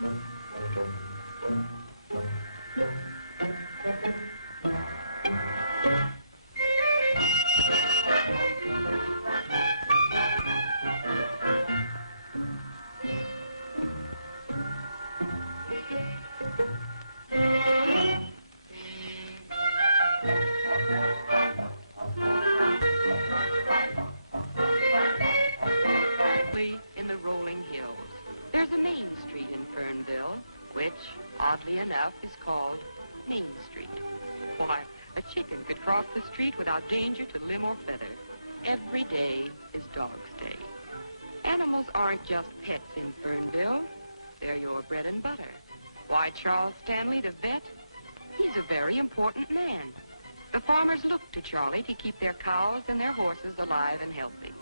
In the rolling hills, there's a Main Street in Fernville, which, oddly enough, is called Main Street. Why, a chicken could cross the street without danger to limb or feather. Every day is Dog's Day. Animals aren't just pets in Fernville. They're your bread and butter. Why, Charles Stanley, the vet, he's a very important man. The farmers look to Charlie to keep their cows and their horses alive and healthy.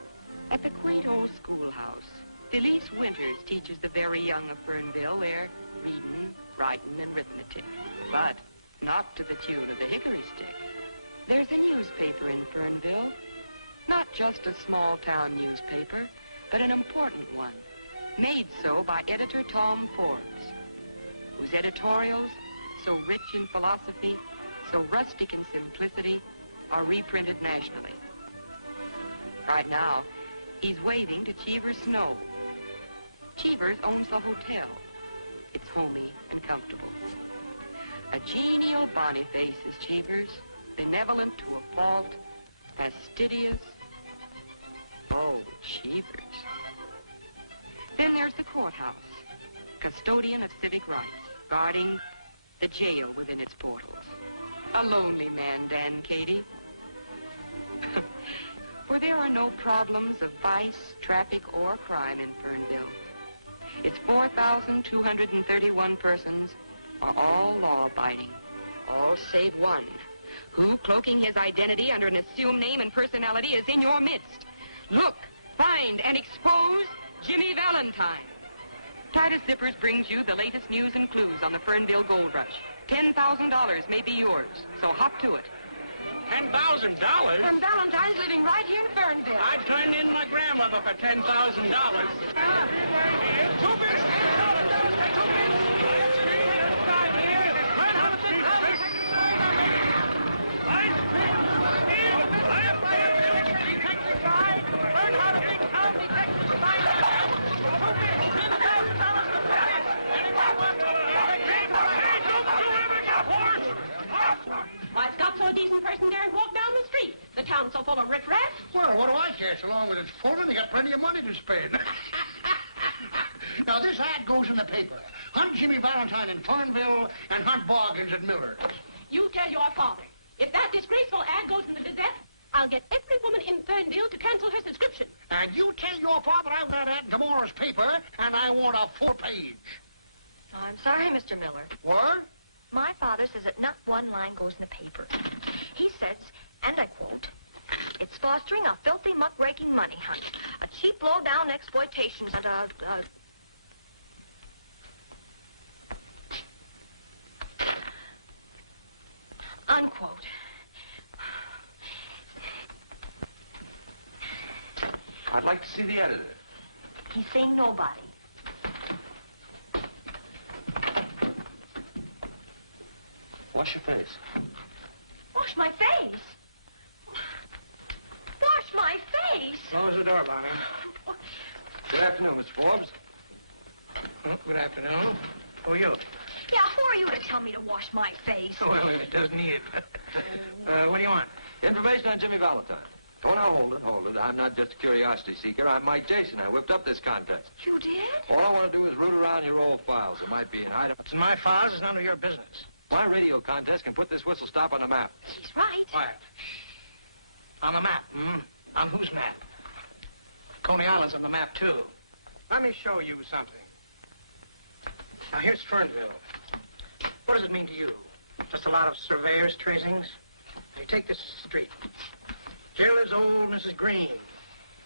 At the quaint old schoolhouse, Felice Winters teaches the very young of Fernville their reading, writing, and arithmetic. But not to the tune of the hickory stick. There's a newspaper in Fernville. Not just a small-town newspaper, but an important one. Made so by editor Tom Forbes, whose editorials, so rich in philosophy, so rustic in simplicity, are reprinted nationally. Right now, he's waving to Cheever's Snow. Cheever's owns the hotel. It's homey and comfortable. A genial Boniface is Cheever's, benevolent to a fault, fastidious. Oh, Cheever's. Then there's the courthouse, custodian of civic rights, guarding the jail within its portals. A lonely man, Dan Cady. For there are no problems of vice, traffic, or crime in Fernville. Its 4,231 persons are all law-abiding, all save one, who, cloaking his identity under an assumed name and personality, is in your midst. Look, find, and expose Jimmy Valentine. Titus Zippers brings you the latest news and clues on the Fernville Gold Rush. $10,000 may be yours, so hop to it. $10,000? And Valentine's living right here in Fernville. I turned in my grandmother for $10,000. Two bits, Why, Scott's so a decent person daren't walk down the street. The town's so full of riffraff. Well, what do I care? So long as it's full and they got plenty of money to spend. Now, this ad goes in the paper. Hunt Jimmy Valentine in Fernville and hunt Boggins at Miller's. You tell your father. If that disgraceful ad goes in the Gazette, I'll get every woman in Fernville to cancel her subscription. And you tell your father I want that ad in tomorrow's paper, and I want a full page. Oh, I'm sorry, Mr. Miller. What? My father says that not one line goes in the paper. He says, and I quote, "It's fostering a filthy, muckraking money hunt, a cheap, low-down exploitation, and unquote." I'd like to see the editor. He's saying nobody. Wash your face. Wash my face? Wash my face? Close the door, Bonnie. Good afternoon, Mr. Forbes. Oh, good afternoon. Who are you? Yeah, who are you to tell me to wash my face? Well, it doesn't need it. What do you want? Information on Jimmy Valentine. Oh, now, hold it. I'm not just a curiosity seeker. I'm Mike Jason. I whipped up this contest. You did? All I want to do is root around your old files. There might be an item. What's in my files is none of your business. My radio contest can put this whistle stop on the map. He's right. Quiet. On the map, hmm? On whose map? Coney Island's on the map, too. Let me show you something. Now, here's Fernville. What does it mean to you? Just a lot of surveyors' tracings? Now, you take this street. Here lives old Mrs. Green.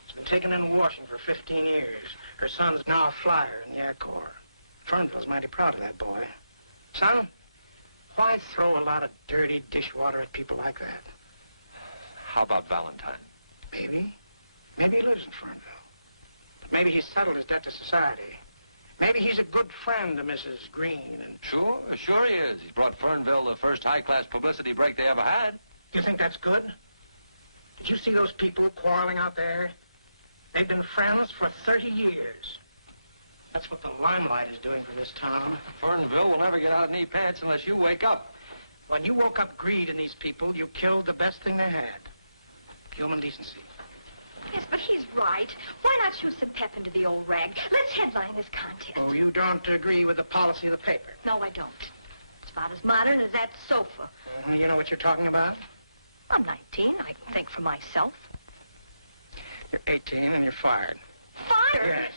She's been taken in washing for 15 years. Her son's now a flyer in the Air Corps. Fernville's mighty proud of that boy. Son, why throw a lot of dirty dishwater at people like that? How about Valentine? Maybe. Maybe he lives in Fernville. But maybe he's settled his debt to society. Maybe he's a good friend to Mrs. Green and... Sure he is. He's brought Fernville the first high-class publicity break they ever had. Do you think that's good? Did you see those people quarreling out there? They've been friends for 30 years. That's what the limelight is doing for this town. Fernville will never get out of knee pants unless you wake up. When you woke up greed in these people, you killed the best thing they had. Human decency. Yes, but he's right. Why not shoot some pep into the old rag? Let's headline this contest. Oh, you don't agree with the policy of the paper? No, I don't. It's about as modern as that sofa. You know what you're talking about? I'm 19. I can think for myself. You're 18 and you're fired. Fired?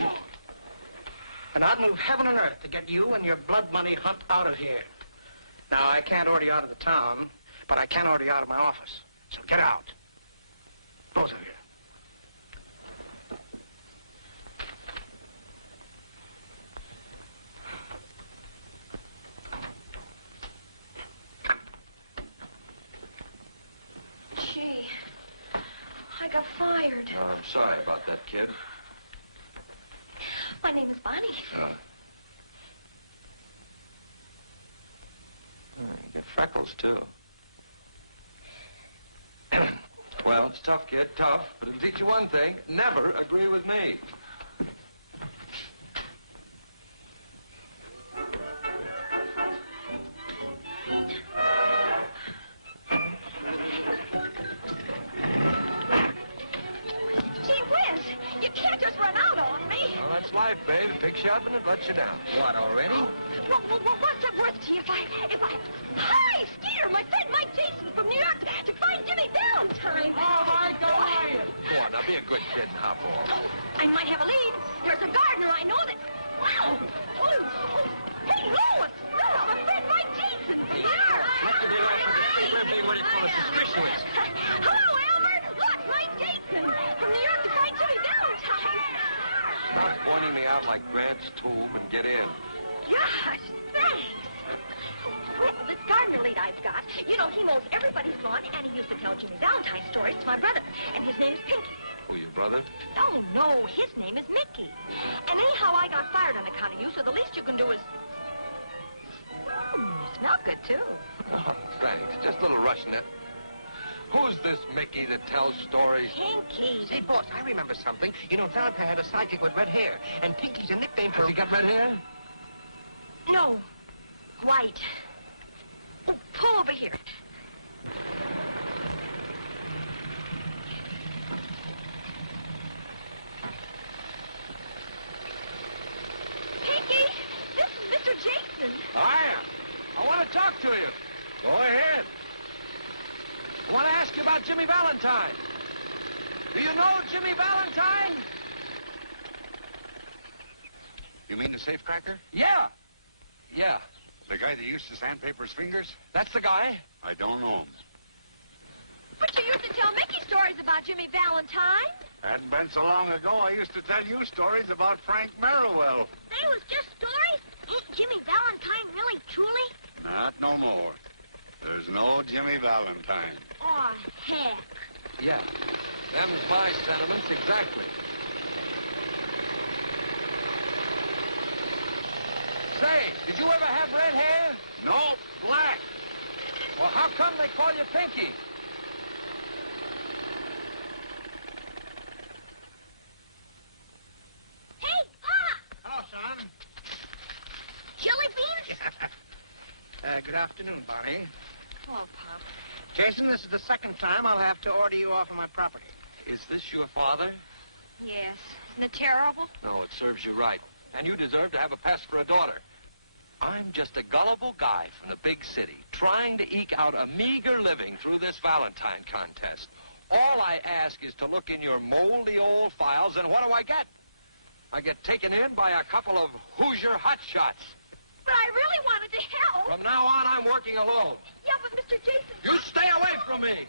Yes. And I'd move heaven and earth to get you and your blood money hunt out of here. Now, I can't order you out of the town, but I can order you out of my office. So get out. Both of you. Gee, I got fired. Oh, I'm sorry about that, kid. My name is Bonnie. You get freckles, too. Well, it's tough, kid, tough. But it'll teach you one thing. Never agree with me. Gee whiz, you can't just run out on me. Well, that's life, babe. It picks you up and it lets you down. What, already? What's it worth to you if I... Hi, Skeeter, my friend Mike Jason from New York to find Jimmy Valentine. Oh, my God. Go on, now be a good kid and hop off. I might have a lead. There's a gardener I know that... Wow! Hey, Lois! Lois, my friend Mike Jason from New York. Let's get off of the street. We're being what is called a suspicious. Hello, Elmer. Look, Mike Jason from New York to find Jimmy Valentine. Stop pointing me out like Grant's tomb and get in. Gosh, thanks. Well, this gardener lead I've got, you know, he mows everybody's lawn, and he used to tell Jimmy Valentine stories to my brother, and his name is Pinky. Who, your brother? Oh, no, his name is Mickey. And anyhow, I got fired on account of you, so the least you can do is... you smell good, too. Oh, thanks. Just a little Russianette. Who's this Mickey that tells stories? Pinky. Say, boss, I remember something. You know, Valentine had a sidekick with red hair, and Pinky's a nickname for... Has he got red hair? No, white. Oh, pull over here. Pinky, this is Mr. Jason. I am. I want to talk to you. Go ahead. I want to ask you about Jimmy Valentine. Do you know Jimmy Valentine? You mean the safecracker? Yeah. The guy that used to sandpaper his fingers? That's the guy. I don't know him. But you used to tell Mickey stories about Jimmy Valentine. Hadn't been so long ago, I used to tell you stories about Frank Merriwell. They was just stories? Ain't Jimmy Valentine really, truly? Not no more. There's no Jimmy Valentine. Oh, heck. Yeah. Them's my sentiments exactly. Say, did you ever have red hair? No, black. Well, how come they call you Pinky? Hey, Pop! Hello, son. Jelly beans? Good afternoon, Bonnie. Oh, Pop. Jason, this is the second time I'll have to order you off of my property. Is this your father? Yes. Isn't it terrible? No, it serves you right. And you deserve to have a pest for a daughter. I'm just a gullible guy from the big city, trying to eke out a meager living through this Valentine contest. All I ask is to look in your moldy old files, and what do I get? I get taken in by a couple of Hoosier hotshots. But I really wanted to help. From now on, I'm working alone. Yeah, but Mr. Jason... You stay away from me!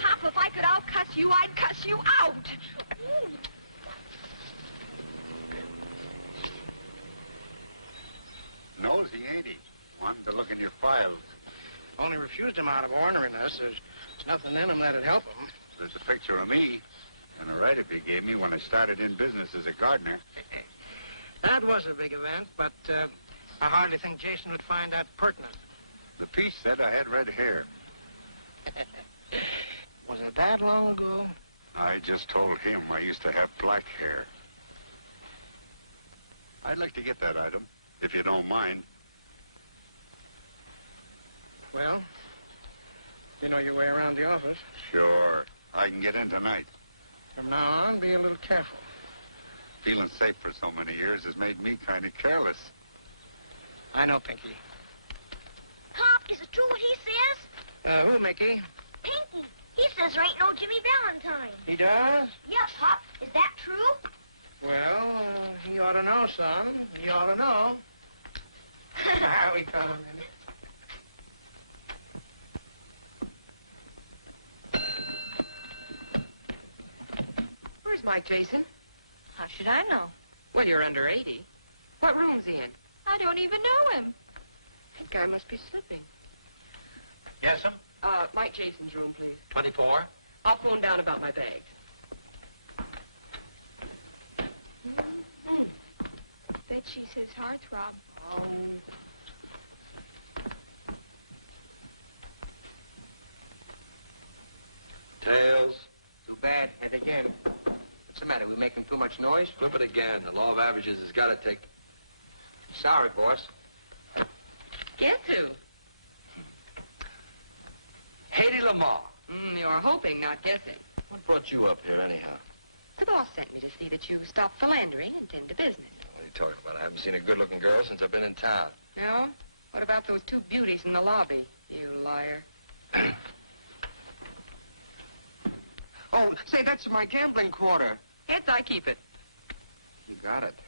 Pop, if I could out-cuss you, I'd cuss you out. Nosy, ain't he? Wanted to look in your files. Only refused him out of orneriness. There's There's nothing in them that'd help him. There's a picture of me and a write-up you gave me when I started in business as a gardener. That was a big event, but I hardly think Jason would find that pertinent. The piece said I had red hair. Was it that long ago? I just told him I used to have black hair. I'd like to get that item, if you don't mind. Well, you know your way around the office. Sure. I can get in tonight. From now on, be a little careful. Feeling safe for so many years has made me kind of careless. I know, Pinky. Pop, is it true what he says? Who, Mickey? Pinky. He says there ain't no Jimmy Valentine. He does? Yep, Pop. Is that true? Well, he ought to know, son. He ought to know. We got him in. Where's Mike, Jason? How should I know? Well, you're under 80. What room's he in? I don't even know him. That guy must be slipping. Yes, sir? Mike Jason's room, please. 24. I'll phone down about my bags. Bet she's his heartthrob. Oh. Tails. Too bad. And again. What's the matter? We making too much noise? Flip it again. The law of averages has got to take... Sorry, boss. Guess who? Haiti Lamar. You're hoping, not guessing. What brought you up here, anyhow? The boss sent me to see that you stop philandering and tend to business. What are you talking about? I haven't seen a good-looking girl since I've been in town. No? What about those two beauties in the lobby, you liar? Oh, say, that's my gambling quarter. Heads, I keep it. You got it.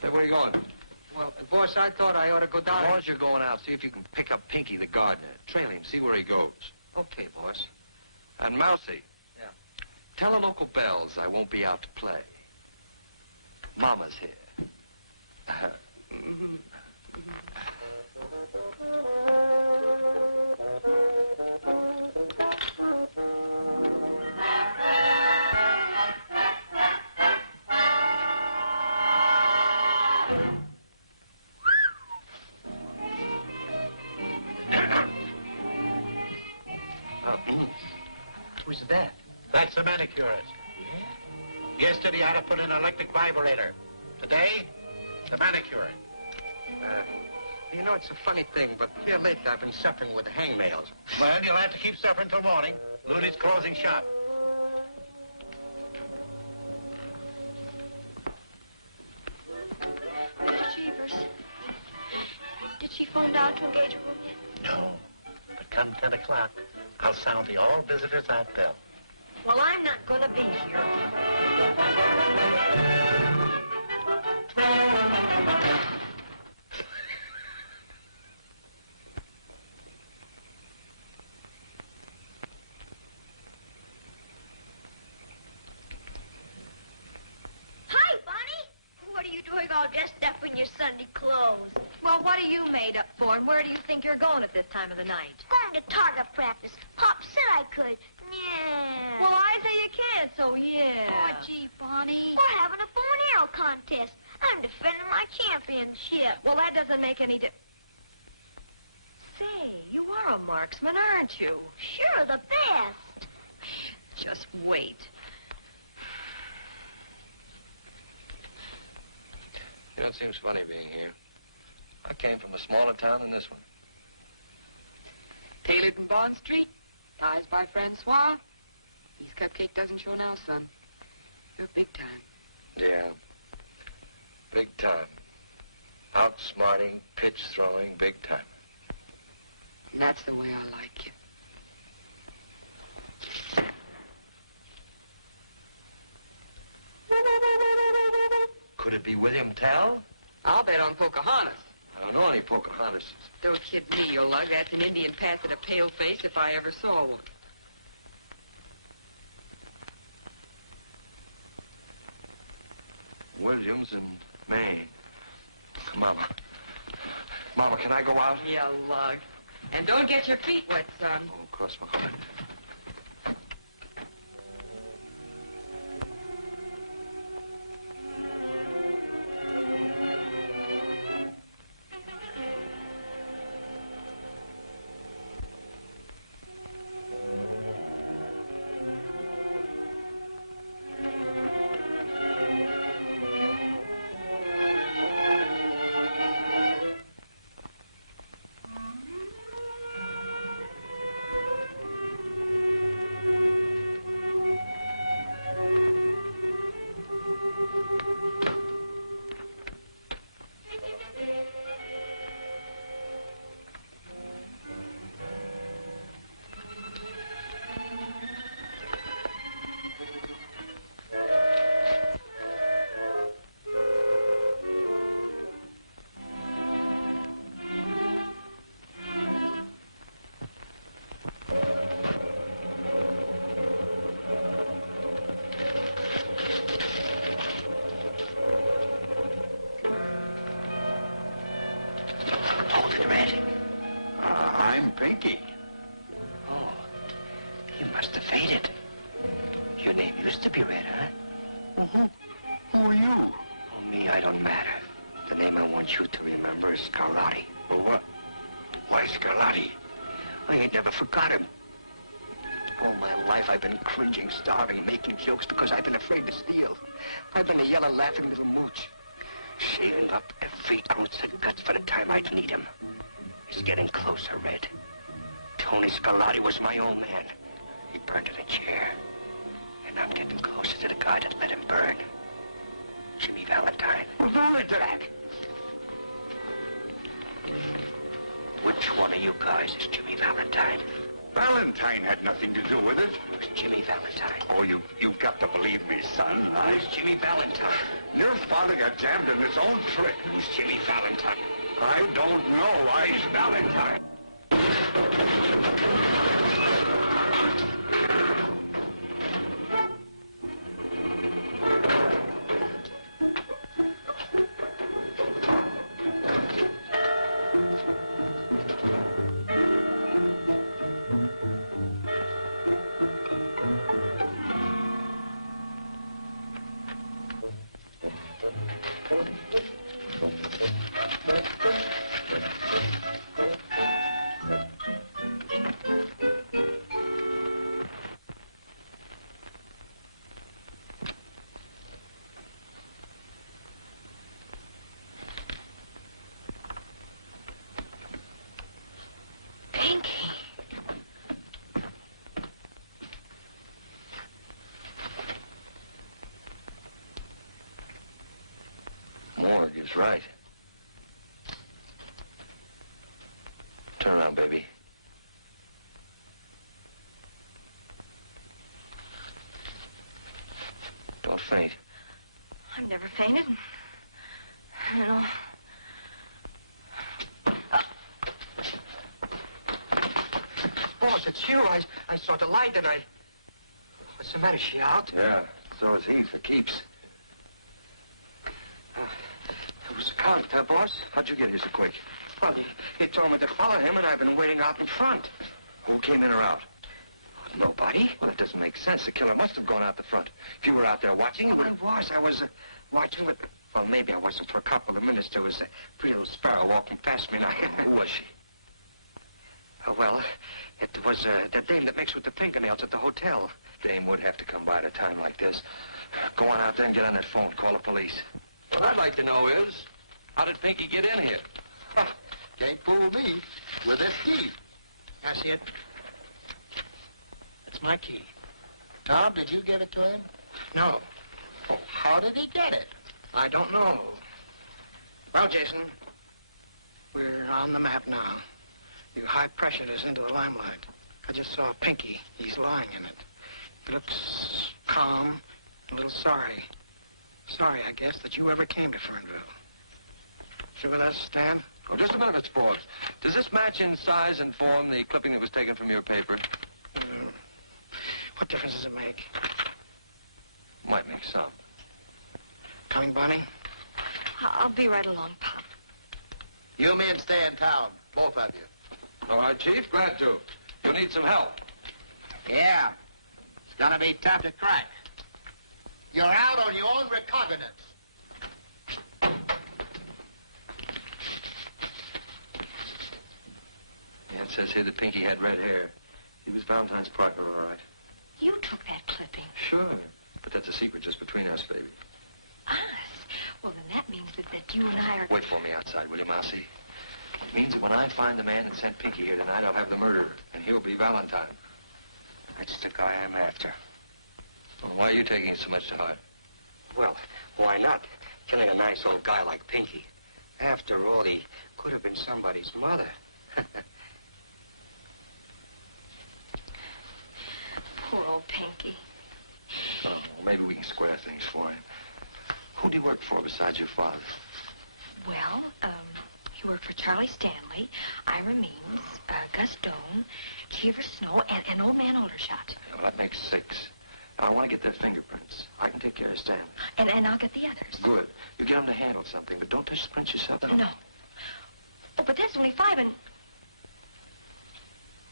Hey, where are you going? Well, boss, I thought I ought to go down. As long as you're going out, see if you can pick up Pinky the gardener. Trail him, see where he goes. Okay, boss. And Mousy. Yeah. Tell the local bells I won't be out to play. Mama's here. Who's that? That's the manicurist. Yeah? Yesterday, I had to put in an electric vibrator. Today, the manicure. You know, it's a funny thing, but here lately I've been suffering with hangnails. Well, you'll have to keep suffering till morning. Looney's closing shop. Mr. Cheevers, did she phone down to engage a room yet? No. But come 10 o'clock, I'll sound the all visitors out bell. Well, I'm not going to be here. Hi, Bonnie. What are you doing all dressed up in your Sunday clothes? Well, what are you made up for, and where do you think you're going at this time of the night? Going to target practice. Pop said I could. Yeah. Well, I say you can't, so yeah. Oh, gee, Bonnie. We're having a bow and arrow contest. I'm defending my championship. Well, that doesn't make any Say, you are a marksman, aren't you? Sure, the best. Just wait. You know, it seems funny being here. I came from a smaller town than this one. Tailored in Bond Street, ties by Francois. His cupcake doesn't show now, son. You're big time. Yeah. Big time. Outsmarting, pitch throwing, big timer. And that's the way I like you. Could it be William Tell? I'll bet on Pocahontas. I don't know any Pocahontas. Don't kid me, you lug. That's an Indian pass at a pale face if I ever saw one. Williams in Maine. Mama. Mama, can I go out? You lug. And don't get your feet wet, son. Oh, cross my heart. I'm Pinky. Oh, you must have faded. Your name used to be Red, huh? Well, who are you? Oh, me, I don't matter. The name I want you to remember is Scarlatti. Well, what? Why Scarlatti? I ain't never forgot him. All my life I've been cringing, starving, making jokes because I've been afraid to steal. I've been a yellow, laughing little mooch, saving up every ounce of guts for the time I'd need him. It's getting closer, Red. Tony Scarlatti was my old man. He burned in a chair. And I'm getting closer to the guy that let him burn. Jimmy Valentine. Well, don't let that. Which one of you guys is Jimmy Valentine? Valentine had nothing to do with it. It was Jimmy Valentine. Oh, you've got to believe me, son. Who's Jimmy Valentine? Your father got jammed in his own trick. Who's Jimmy Valentine? I don't know. Who's Valentine? Morgue is right. Turn around, baby. Don't faint. I've never fainted. I don't know. Boss, it's you. I saw the light and I... What's the matter? Is she out? Yeah, so is he, for keeps. It was the count, boss? How'd you get here so quick? Well, he told me to follow him, and I've been waiting out in front. Who came in or out? Nobody. Well, that doesn't make sense. The killer must have gone out the front. If you were out there watching, you would... I was watching, but... Well, maybe I wasn't for a couple of minutes. There was a pretty little sparrow walking past me, and I... Who was she? Well, it was the dame that makes with the fingernails at the hotel. Dame would have to come by at a time like this. Go on out there and get on that phone. Call the police. What I'd like to know is, how did Pinky get in here? Can't fool me with this key. That's it. That's my key. Tom, did you give it to him? No, Oh, how did he get it? I don't know. Well, Jason, we're on the map now. You high-pressured us into the limelight. I just saw Pinky. He's lying in it. He looks calm, a little sorry. Sorry, I guess, that you ever came to Fernville. You with us, Stan? Oh, just a minute, Mr. Forbes. Does this match in size and form the clipping that was taken from your paper? What difference does it make? Might make some. Coming, Bonnie? I'll be right along, Pop. You men stay in town, both of you. All right, Chief, glad to. You'll need some help. Yeah. It's gonna be tough to crack. You're out on your own recognizance. Yeah, it says here that Pinky had red hair. He was Valentine's partner, all right. You took that clipping. Sure. But that's a secret just between us, baby. Us? Well, then that means that you and I are... Wait for me outside, will you, Mousy? It means that when I find the man that sent Pinky here tonight, I'll have the murderer, and he'll be Valentine. That's the guy I'm after. Well, why are you taking it so much to heart? Well, why not? Killing a nice old guy like Pinky. After all, he could have been somebody's mother. Poor old Pinky. Oh, well, maybe we can square things for him. Who do you work for besides your father? Well, he worked for Charlie Stanley, Ira Means, Gus Doan, Cheever Snow, and Old Man Aldershot. Yeah, well, that makes 6. I want to get their fingerprints. I can take care of Stanley. And I'll get the others. Good. You get them to handle something, but don't touch the prints yourself. No. Oh, but that's only 5 and...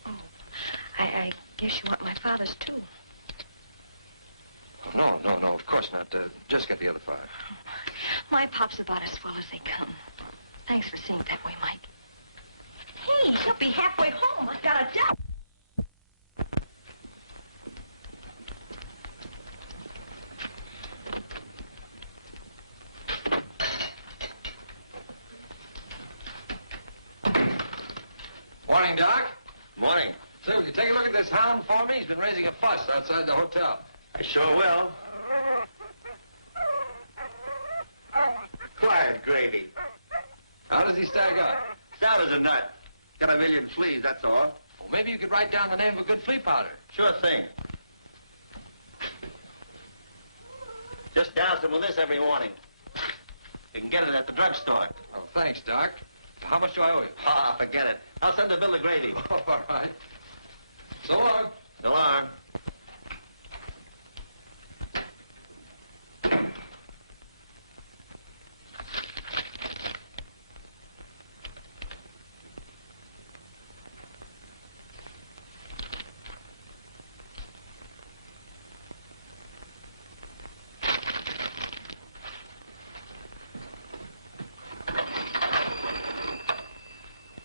Oh, I guess you want my father's, too. Oh, no, of course not. Just get the other 5. My Pop's about as swell as they come. Thanks for seeing it that way, Mike. Hey, he'll be halfway home. I've got a job. Morning, Doc. Morning. Say, will you take a look at this hound for me? He's been raising a fuss outside the hotel. I sure will. Quiet, Grady. How does he stack up? Sound as a nut. Got a million fleas, that's all. Well, maybe you could write down the name of a good flea powder. Sure thing. Just douse him with this every morning. You can get it at the drugstore. Oh, thanks, Doc. How much do I owe you? Ah, forget it. I'll send the bill to Grady. Oh, all right. So long. So long.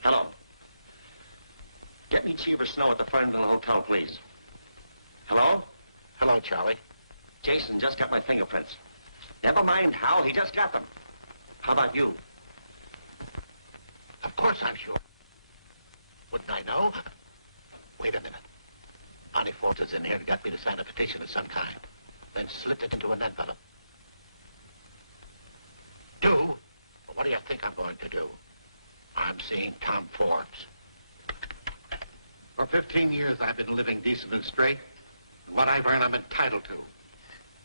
Hello. Get me Cheever Snow at the Fernville Hotel, please. Hello? Hello, Charlie. Jason just got my fingerprints. Never mind how, he just got them. How about you? Of course I'm sure. Wouldn't I know? Wait a minute. Bonnie Forbes is in here and got me to sign a petition of some kind. Then slipped it into an envelope. Do? Well, what do you think I'm going to do? I'm seeing Tom Forbes. For 15 years, I've been living decent and straight. And what I've earned, I'm entitled to.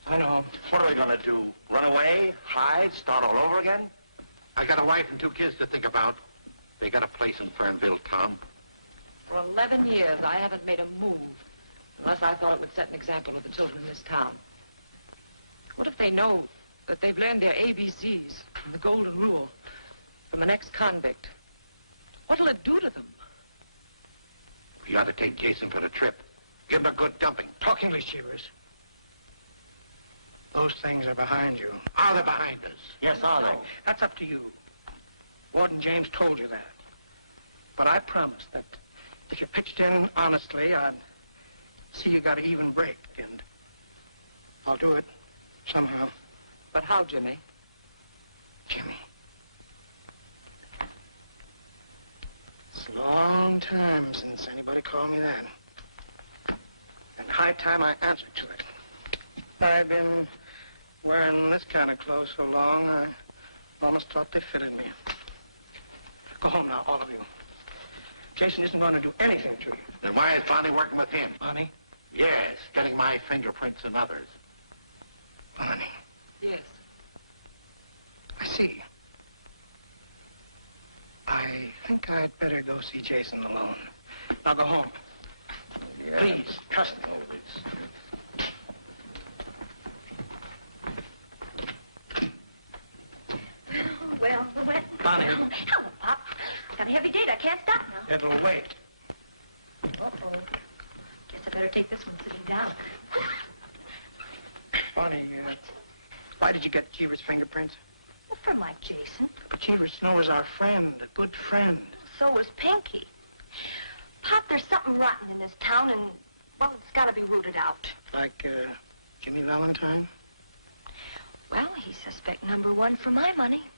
I know. What are we going to do? Run away? Hide? Start all over again? I got a wife and 2 kids to think about. They got a place in Fernville, Tom. For 11 years, I haven't made a move unless I thought it would set an example to the children in this town. What if they know that they've learned their ABCs and the golden rule from the next convict? What'll it do to them? You ought to take Jason for the trip. Give him a good dumping. Talk English, Cheevers. Those things are behind you. Are they behind us? Yes, are they? That's up to you. Warden James told you that. But I promised that if you pitched in honestly, I'd see you got an even break, and I'll do it somehow. But how, Jimmy? Jimmy. It's a long time since anybody called me that. And high time I answered to it. I've been wearing this kind of clothes so long, I almost thought they fitted me. Go home now, all of you. Jason isn't going to do anything to you. Then why is Bonnie working with him? Bonnie? Yes, getting my fingerprints and others. Bonnie. Yes. I see. I think I'd better go see Jason alone. Now go home. Yeah. Please, trust me. Always. well. Bonnie. Hello, Pop. Got a heavy date. I can't stop now. It'll wait. Uh-oh. Guess I better take this one sitting down. Bonnie, why did you get Cheever's fingerprints? Well, for Mike Jason. But Cheever Snow is our friend, a good friend. So was Pinky. Pop, there's something rotten in this town, and, well, it's got to be rooted out. Like, Jimmy Valentine? Well, he's suspect number one for my money.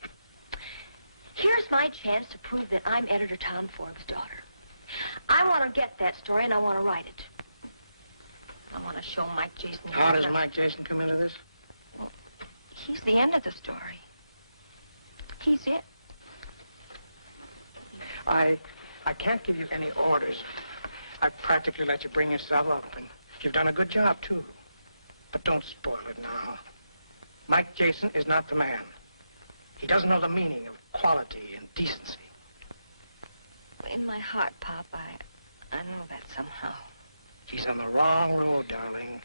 Here's my chance to prove that I'm Editor Tom Forbes' daughter. I want to get that story, and I want to write it. I want to show Mike Jason... How does Mike Jason come into this? Well, he's the end of the story. He's it. I can't give you any orders. I practically let you bring yourself up, and you've done a good job, too. But don't spoil it now. Mike Jason is not the man. He doesn't know the meaning of quality and decency. In my heart, Pop, I know that somehow. He's on the wrong road, darling,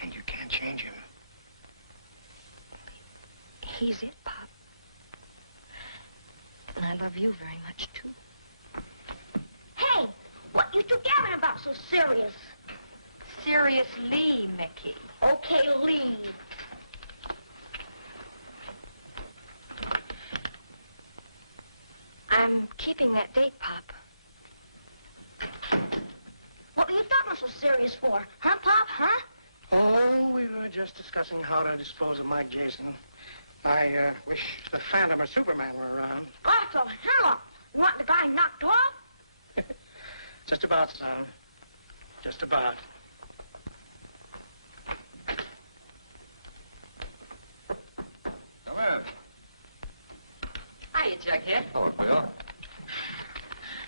and you can't change him. He's it, Pop. And I love you very much, too. Hey, what you two gabbing about so serious? Seriously, Mickey. Okay, Lee. I'm keeping that date, Pop. What are you talking so serious for? Huh, Pop, huh? Oh, we were just discussing how to dispose of Mike Jason. I wish the Phantom or Superman were around. Got the hell up. You want the guy knocked off? Just about, son. Just about. Come in. Hiya, Jughead. Hello, Bill.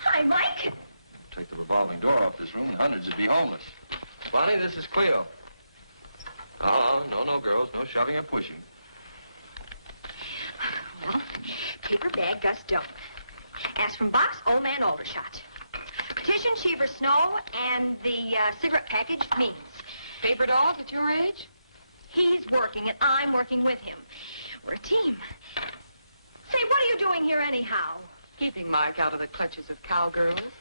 Hi, Mike. Take the revolving door off this room and hundreds would be homeless. Bonnie, this is Cleo. Oh, no, girls. No shoving or pushing. Well, paper bag, Gus Doe. Aspirin box, old man Aldershot. Petition, Cheever Snow, and the cigarette package, Means. Paper dolls at your age? He's working, and I'm working with him. We're a team. Say, what are you doing here anyhow? Keeping Mike out of the clutches of cowgirls.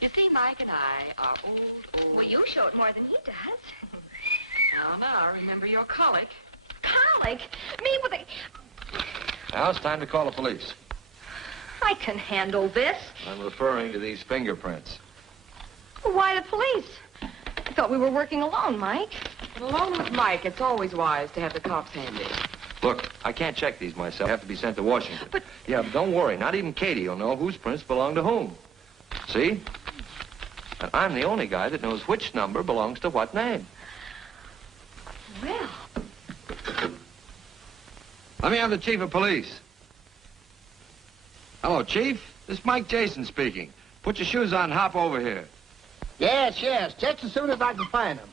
You see, Mike and I are old. Well, you show it more than he does. Now, remember your colic. Colic? Me with a... Now it's time to call the police. I can handle this. I'm referring to these fingerprints. Why the police? I thought we were working alone, Mike. Alone with Mike, it's always wise to have the cops handy. Look, I can't check these myself. They have to be sent to Washington. But... Yeah, but don't worry. Not even Katie will know whose prints belong to whom. See? And I'm the only guy that knows which number belongs to what name. Well... Let me have the chief of police. Hello, Chief. This is Mike Jason speaking. Put your shoes on and hop over here. Yes, just as soon as I can find them.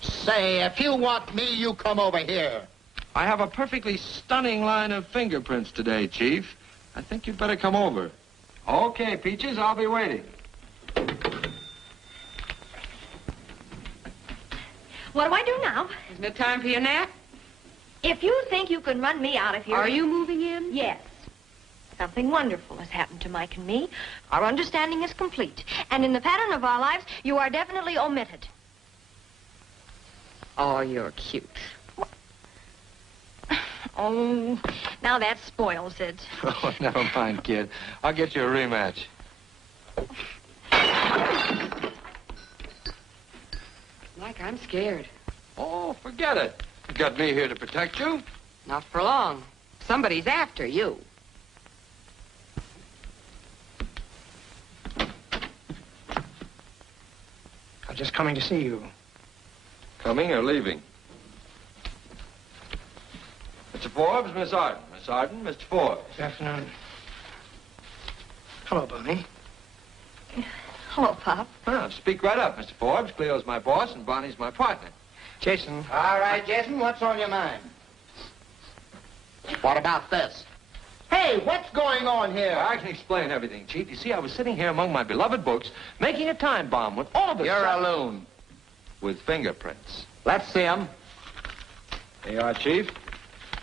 Say, if you want me, you come over here. I have a perfectly stunning line of fingerprints today, Chief. I think you'd better come over. Okay, Peaches, I'll be waiting. What do I do now? Isn't it time for your nap? If you think you can run me out of here... Are you moving in? Yes. Something wonderful has happened to Mike and me. Our understanding is complete. And in the pattern of our lives, you are definitely omitted. Oh, you're cute. Oh, now that spoils it. Oh, never mind, kid. I'll get you a rematch. Mike, I'm scared. Oh, forget it. You got me here to protect you. Not for long. Somebody's after you. I'm just coming to see you. Coming or leaving? Mr. Forbes, Miss Arden. Miss Arden, Mr. Forbes. Good afternoon. Hello, Bonnie. Hello, Pop. Well, speak right up, Mr. Forbes. Cleo's my boss and Bonnie's my partner. Jason. All right, Jason, what's on your mind? What about this? Hey, what's going on here? I can explain everything, Chief. You see, I was sitting here among my beloved books, making a time bomb when all of a You're sudden... a loon. With fingerprints. Let's see 'em. There you are, Chief.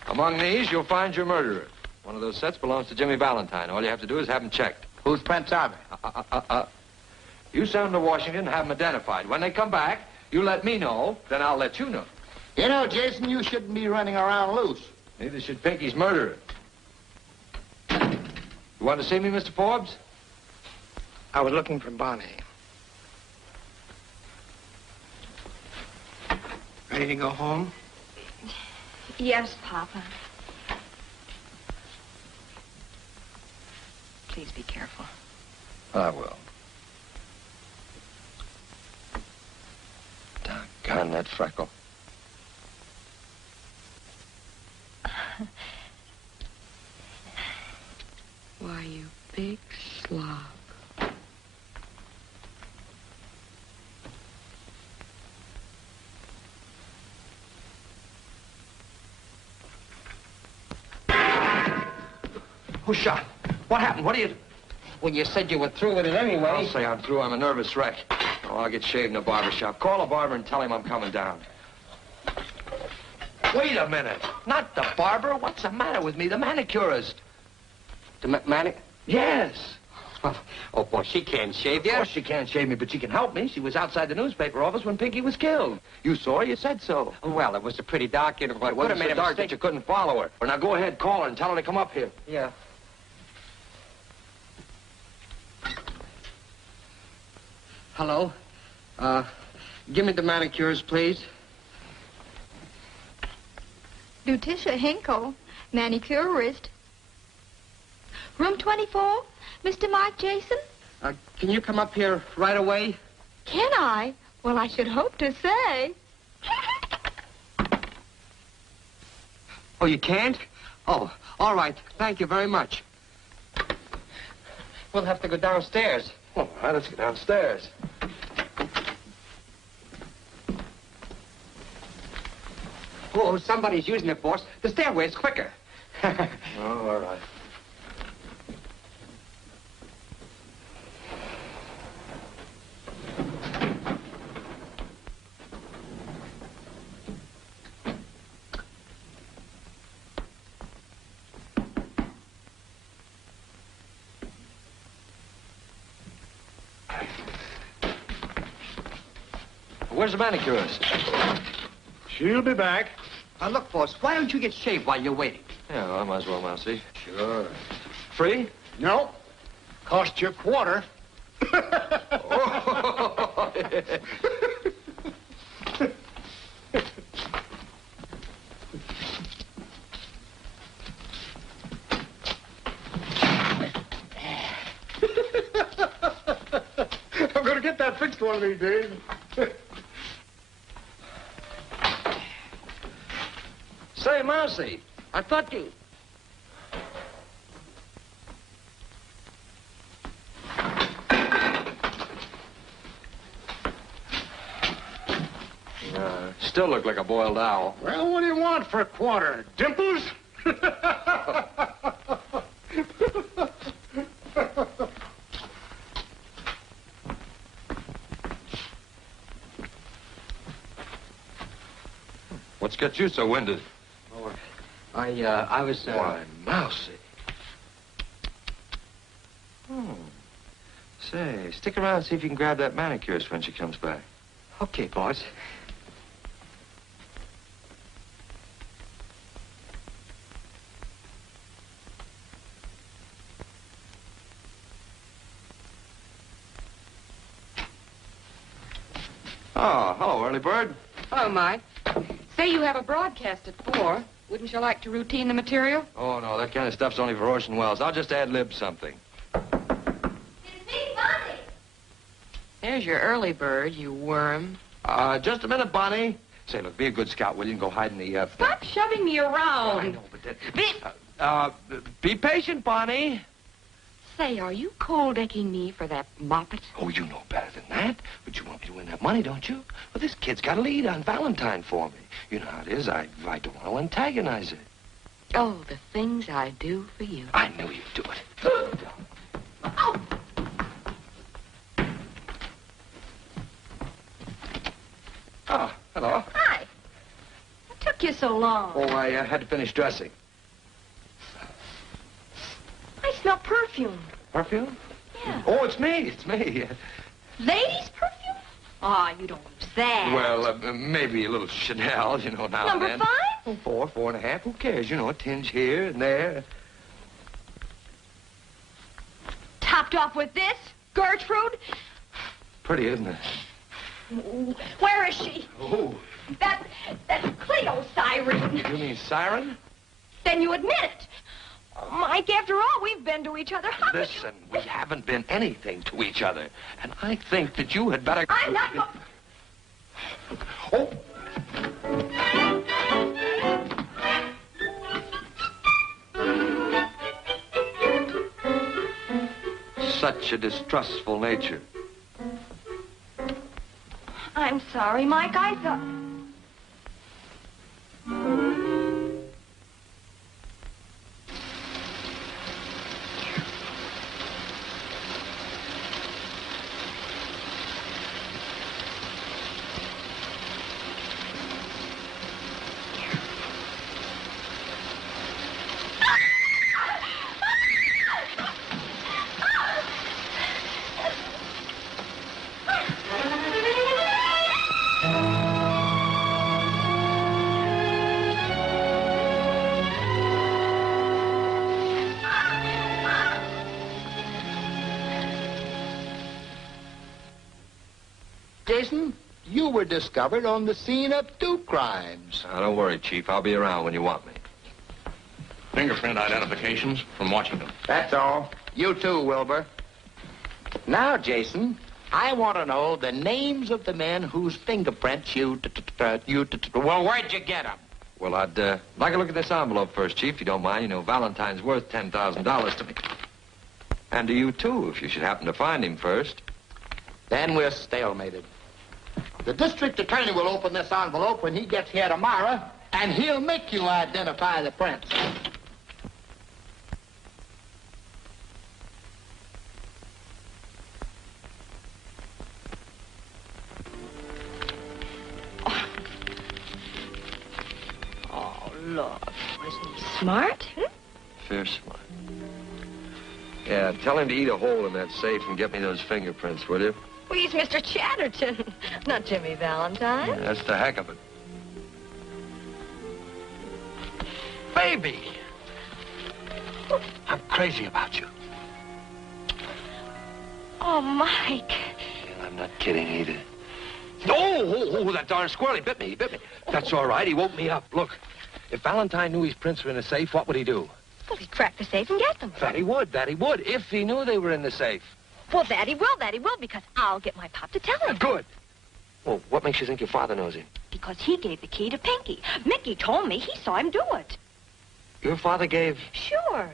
Among these, you'll find your murderer. One of those sets belongs to Jimmy Valentine. All you have to do is have him checked. Whose prints are they? You send them to Washington and have them identified. When they come back, you let me know, then I'll let you know. You know, Jason, you shouldn't be running around loose. Neither should Pinky's murderer. You want to see me, Mr. Forbes? I was looking for Bonnie. Ready to go home? Yes, Papa. Please be careful. I will. Doggone that freckle. Why, you big slob. Who shot? What happened? What do you... Well, you said you were through with it anyway. I'll say I'm through. I'm a nervous wreck. Oh, I'll get shaved in a barber shop. Call a barber and tell him I'm coming down. Wait a minute. Not the barber. What's the matter with me? The manicurist. The manic? Yes. Oh, boy, she can't shave you. Of course she can't shave me, but she can help me. She was outside the newspaper office when Pinky was killed. You saw her. You said so. Well, it was a pretty dark interval. It wasn't so dark that you couldn't follow her. Well, now go ahead, call her and tell her to come up here. Yeah. Hello? Give me the manicures, please. Lutetia Hinkle, manicurist. Room 24, Mr. Mike Jason? Can you come up here right away? Can I? Well, I should hope to say. Oh, you can't? Oh, all right. Thank you very much. We'll have to go downstairs. All right, let's go downstairs. Oh, somebody's using it, boss. The stairway's quicker. Oh, all right. Where's the manicurist? She'll be back. Look, boss, why don't you get shaved while you're waiting? Yeah, I might as well, Mousy. Sure. Free? No. Cost you a quarter. Oh. I'm going to get that fixed one of these days. Say, Mousy, I thought you... Still look like a boiled owl. Well, what do you want for a quarter? Dimples? What's got you so winded? Oh, I was, Why, Mousy. Oh. Say, stick around and see if you can grab that manicurist when she comes back. Okay, boss. Oh, hello, early bird. Hello, Mike. Say you have a broadcast at 4. Wouldn't you like to routine the material? Oh, no, that kind of stuff's only for Orson Welles. I'll just ad-lib something. It's me, Bonnie. There's your early bird, you worm. Just a minute, Bonnie. Say, look, be a good scout, will you, and go hide in the, Stop shoving me around. I know, but that... be patient, Bonnie. Say, are you cold-decking me for that moppet? Oh, you know better than that. But you want me to win that money, don't you? Well, this kid's got a lead on Valentine for me. You know how it is. I don't want to antagonize it. Oh, the things I do for you. I knew you'd do it. Oh. Oh, hello. Hi. What took took you so long? Oh, I had to finish dressing. I smell perfume. Perfume? Yeah. Oh, it's me. It's me. Ladies' perfume? Ah, you don't use that. Well, maybe a little Chanel, you know, now Number and then. 5? Oh, 4, 4.5. Who cares? You know, a tinge here and there. Topped off with this? Gertrude? Pretty, isn't it? Where is she? Oh. That's Cleo Siren. You mean Siren? Then you admit it. Oh, Mike, after all, we've been to each other. How could Listen, we haven't been anything to each other. And I think that you had better... I'm not... Oh! Such a distrustful nature. I'm sorry, Mike. I thought... Jason, you were discovered on the scene of 2 crimes. Now, don't worry, Chief. I'll be around when you want me. Fingerprint identifications from Washington. That's all. You too, Wilbur. Now, Jason, I want to know the names of the men whose fingerprints well, where'd you get them? Well, I'd like to look at this envelope first, Chief, if you don't mind. You know, Valentine's worth $10,000 to me. And to you, too, if you should happen to find him first. Then we're stalemated. The district attorney will open this envelope when he gets here tomorrow, and he'll make you identify the prints. Oh, look. Wasn't he smart? Fierce smart. Yeah, tell him to eat a hole in that safe and get me those fingerprints, will you? Well, he's Mr. Chatterton, not Jimmy Valentine. Yeah, that's the heck of it. Baby! I'm crazy about you. Oh, Mike. And I'm not kidding either. Oh, that darn squirrel, he bit me. That's all right, he woke me up. Look, if Valentine knew his prints were in the safe, what would he do? Well, he'd crack the safe and get them. That he would, if he knew they were in the safe. Well, that he will, because I'll get my pop to tell him. Good. Well, what makes you think your father knows him? Because he gave the key to Pinky. Mickey told me he saw him do it. Your father gave... Sure.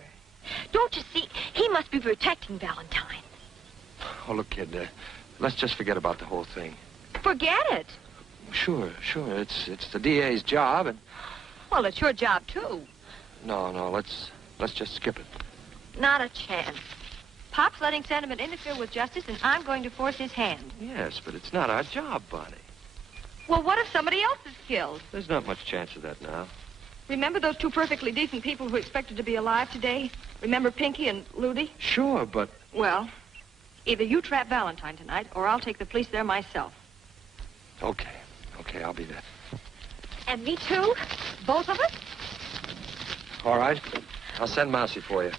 Don't you see? He must be protecting Valentine. Oh, look, kid, let's just forget about the whole thing. Forget it. Sure. It's the DA's job, and... Well, it's your job, too. No, let's just skip it. Not a chance. Pop's letting sentiment interfere with justice, and I'm going to force his hand. Yes, but it's not our job, Bonnie. Well, what if somebody else is killed? There's not much chance of that now. Remember those 2 perfectly decent people who expected to be alive today? Remember Pinky and Ludi? Sure, but... Well, either you trap Valentine tonight, or I'll take the police there myself. Okay, I'll be there. And me, too? Both of us? All right. I'll send Mousy for you.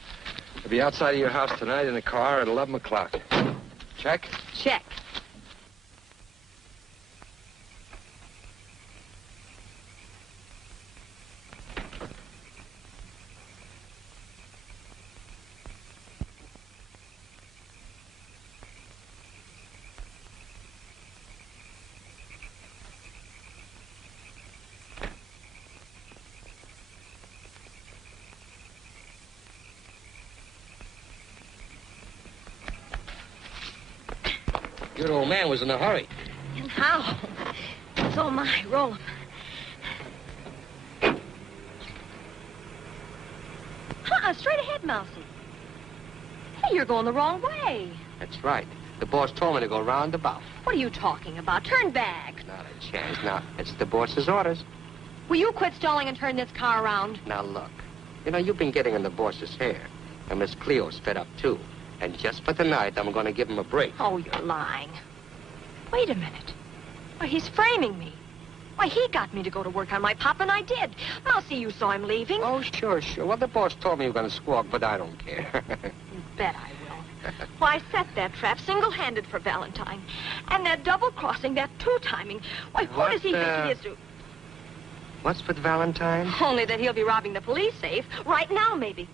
I'll be outside of your house tonight in a car at 11 o'clock. Check? Check. Your old man was in a hurry. And how? So am I. Roll 'em. Straight ahead, Mousy. Hey, you're going the wrong way. That's right. The boss told me to go roundabout. What are you talking about? Turn back. Not a chance. Now, it's the boss's orders. Will you quit stalling and turn this car around? Now, look. You know, you've been getting in the boss's hair. And Miss Cleo's fed up, too. And just for the night, I'm going to give him a break. Oh, you're lying. Wait a minute. Why, he's framing me. Why, he got me to go to work on my pop, and I did. I'll see you saw him leaving. Oh, sure. Well, the boss told me you were going to squawk, but I don't care. You bet I will. Why, I set that trap single-handed for Valentine. And that double-crossing, that two-timing. Why, who does he think he is to... What's with Valentine? Only that he'll be robbing the police safe right now, maybe.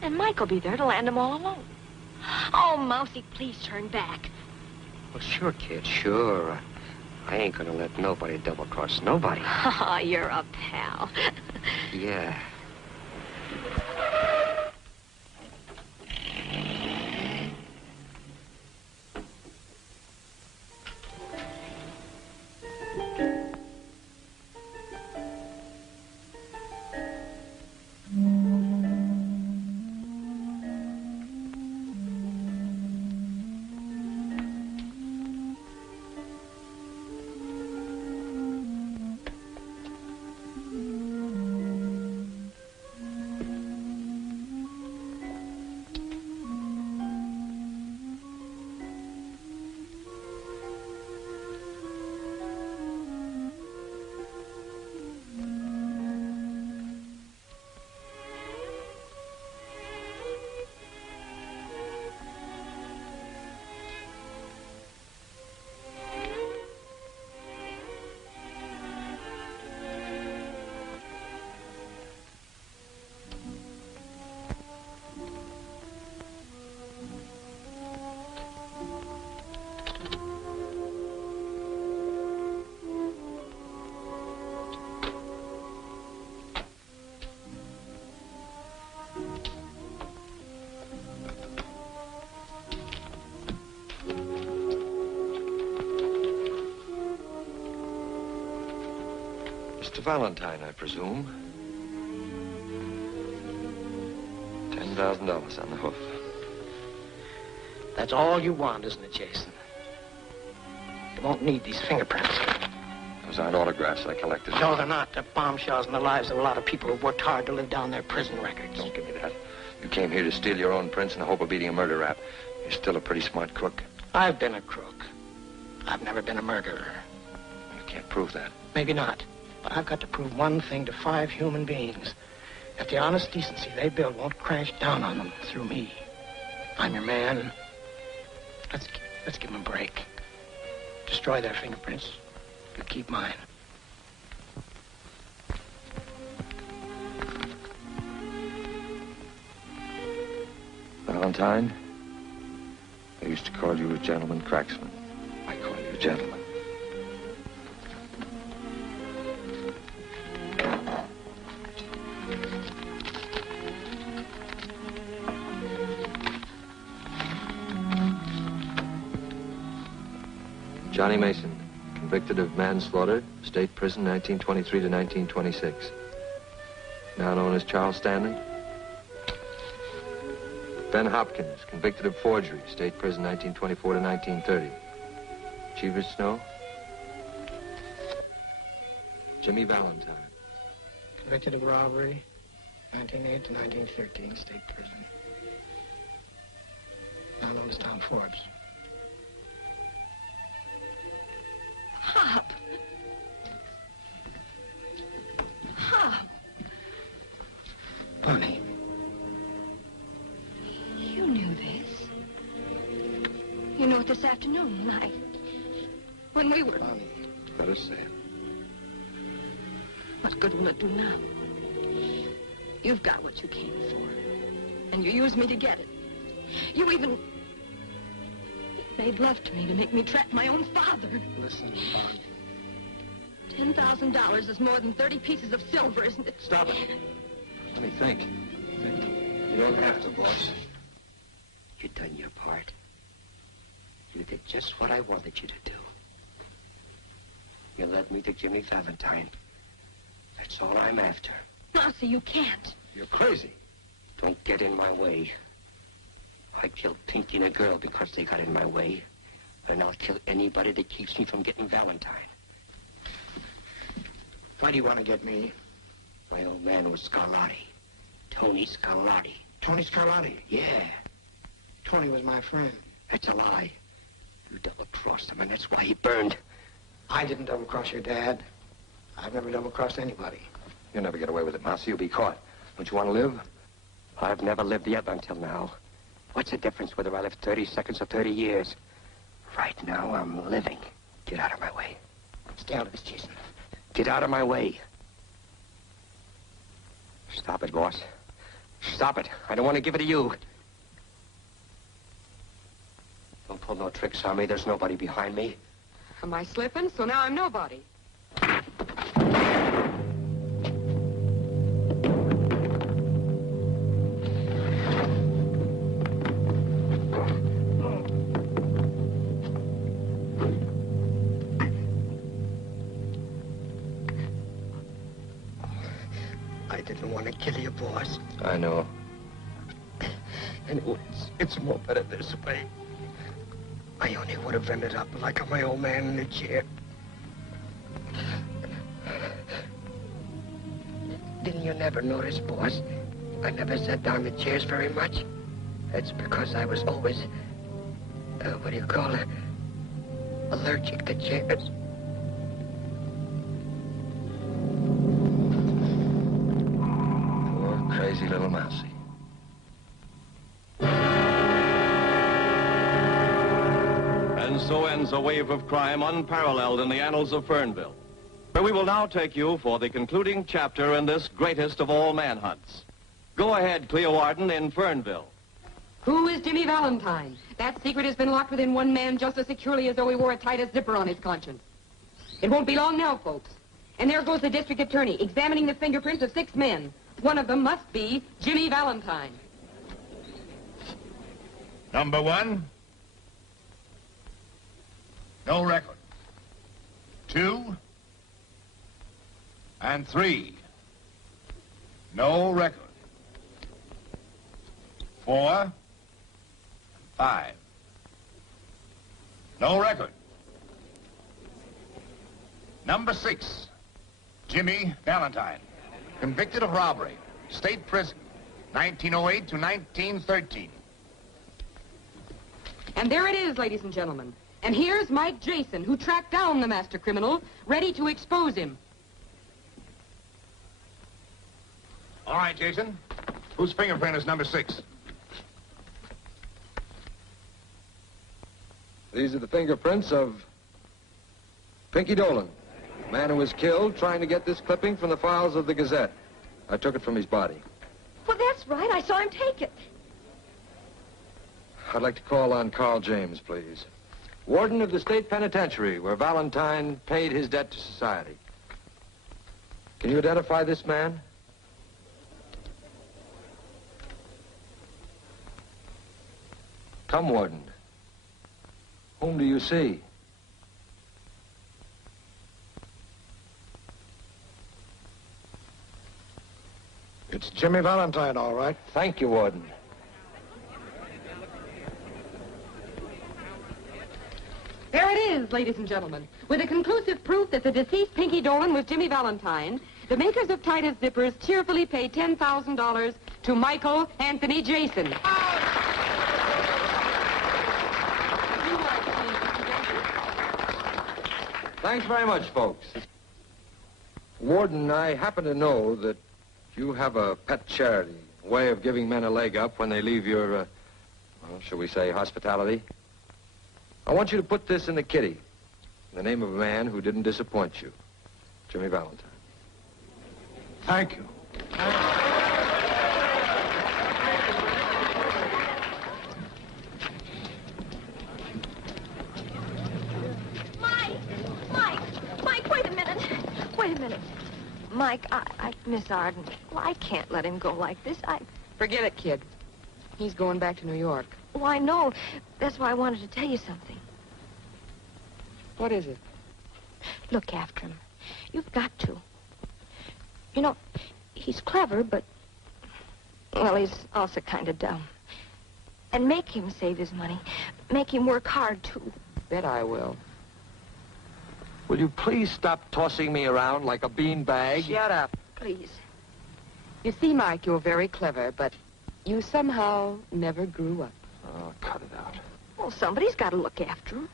And Mike'll be there to land them all alone. Oh, Mousy, please turn back. Well, sure, kid, sure. I ain't gonna let nobody double-cross nobody. Oh, you're a pal. Yeah. Mr. Valentine, I presume. $10,000 on the hoof. That's all you want, isn't it, Jason? You won't need these fingerprints. Those aren't autographs I collected. No, they're not. They're bombshells in the lives of a lot of people who've worked hard to live down their prison records. Don't give me that. You came here to steal your own prints in the hope of beating a murder rap. You're still a pretty smart crook. I've been a crook. I've never been a murderer. You can't prove that. Maybe not. But I've got to prove one thing to 5 human beings. That the honest decency they build won't crash down on them through me. I'm your man. Let's give them a break. Destroy their fingerprints. You keep mine. Valentine, I used to call you a gentleman cracksman. I call you a gentleman. Johnny Mason, convicted of manslaughter, state prison 1923 to 1926. Now known as Charles Stanley. Ben Hopkins, convicted of forgery, state prison 1924 to 1930. Cheever Snow. Jimmy Valentine. Convicted of robbery, 1908 to 1913, state prison. Now known as Tom Forbes. Hop. Hop. Bonnie. You knew this. You knew it this afternoon when we were... Bonnie, better say it. What good will it do now? You've got what you came for. And you used me to get it. You even... made love to me to make me trap my own father. Listen, Bonnie. $10,000 is more than 30 pieces of silver, isn't it? Stop it. Let me think. You don't have to, boss. You done your part. You did just what I wanted you to do. You led me to Jimmy Valentine. That's all I'm after. Marcy, you can't. You're crazy. Don't get in my way. I killed Pinky and a girl because they got in my way. And I'll kill anybody that keeps me from getting Valentine. Why do you want to get me? My old man was Scarlatti. Tony Scarlatti. Tony Scarlatti? Yeah. Tony was my friend. That's a lie. You double-crossed him, and that's why he burned. I didn't double-cross your dad. I've never double-crossed anybody. You'll never get away with it, Mouse. You'll be caught. Don't you want to live? I've never lived yet until now. What's the difference whether I live 30 seconds or 30 years? Right now, I'm living. Get out of my way. Stay out of this, Jason. Get out of my way. Stop it, boss. Stop it. I don't want to give it to you. Don't pull no tricks on me. There's nobody behind me. Am I slipping? So now I'm nobody. I didn't want to kill you, boss. I know. And it's more better this way. I only would have ended up like my old man in the chair. Didn't you never notice, boss? I never sat down in chairs very much. That's because I was always, what do you call it? Allergic to chairs. Poor, crazy little Mousie. And so ends a wave of crime unparalleled in the annals of Fernville, where we will now take you for the concluding chapter in this greatest of all manhunts. Go ahead, Cleo Arden in Fernville. Who is Jimmy Valentine? That secret has been locked within one man just as securely as though he wore a tightest zipper on his conscience. It won't be long now, folks. And there goes the district attorney examining the fingerprints of 6 men. One of them must be Jimmy Valentine. Number 1. No record. 2 and 3. No record. 4, 5. No record. Number 6, Jimmy Valentine, convicted of robbery, state prison, 1908 to 1913. And there it is, ladies and gentlemen. And here's Mike Jason, who tracked down the master criminal, ready to expose him. All right, Jason. Whose fingerprint is number 6? These are the fingerprints of Pinky Dolan, man who was killed trying to get this clipping from the files of the Gazette. I took it from his body. Well, that's right. I saw him take it. I'd like to call on Carl James, please. Warden of the State Penitentiary, where Valentine paid his debt to society. Can you identify this man? Come, Warden. Whom do you see? It's Jimmy Valentine, all right. Thank you, Warden. There it is, ladies and gentlemen. With a conclusive proof that the deceased Pinky Dolan was Jimmy Valentine, the makers of Titus Zippers cheerfully pay $10,000 to Michael Anthony Jason. Thanks very much, folks. Warden, I happen to know that you have a pet charity, a way of giving men a leg up when they leave your, well, shall we say, hospitality. I want you to put this in the kitty, in the name of a man who didn't disappoint you, Jimmy Valentine. Thank you. Mike, wait a minute. Wait a minute. Mike, Miss Arden, well, I can't let him go like this. Forget it, kid. He's going back to New York. Oh, I know. That's why I wanted to tell you something. What is it? Look after him. You've got to. You know, he's clever, but, well, he's also kind of dumb. And make him save his money. Make him work hard, too. Bet I will. Will you please stop tossing me around like a beanbag? Shut up, please. You see, Mike, you're very clever, but you somehow never grew up. Oh, cut it out. Well, somebody's got to look after him.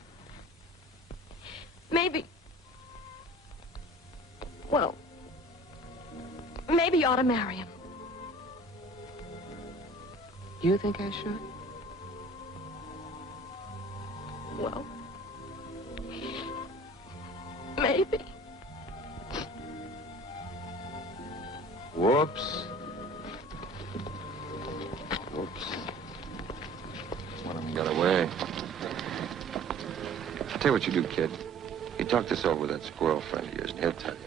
Maybe... Well, maybe you ought to marry him. You think I should? Well, maybe. Whoops. Whoops. One of them got away. Tell you what you do, kid. You talk this over with that squirrel friend of yours, and he'll tell you.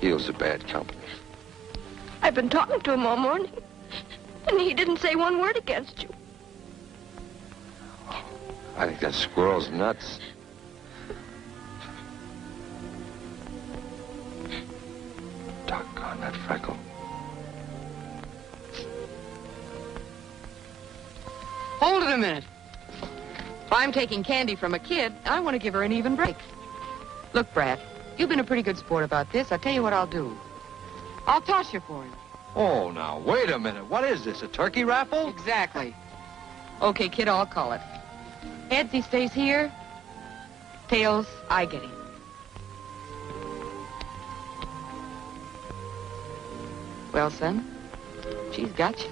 Heel's a bad company. I've been talking to him all morning, and he didn't say one word against you. I think that squirrel's nuts. Doggone that freckle. Hold it a minute. If I'm taking candy from a kid, I want to give her an even break. Look, Brad, you've been a pretty good sport about this. I'll tell you what I'll do. I'll toss you for it. Oh, now, wait a minute. What is this, a turkey raffle? Exactly. Okay, kid, I'll call it. Heads, he stays here. Tails, I get him. Well, son, she's got you.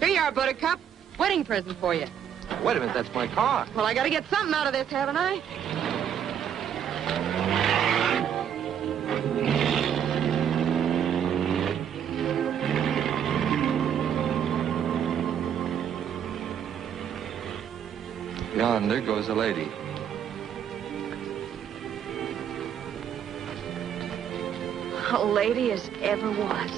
Here you are, Buttercup. Wedding present for you. Wait a minute, that's my car. Well, I gotta get something out of this, haven't I? Yonder goes a lady. A lady as ever was.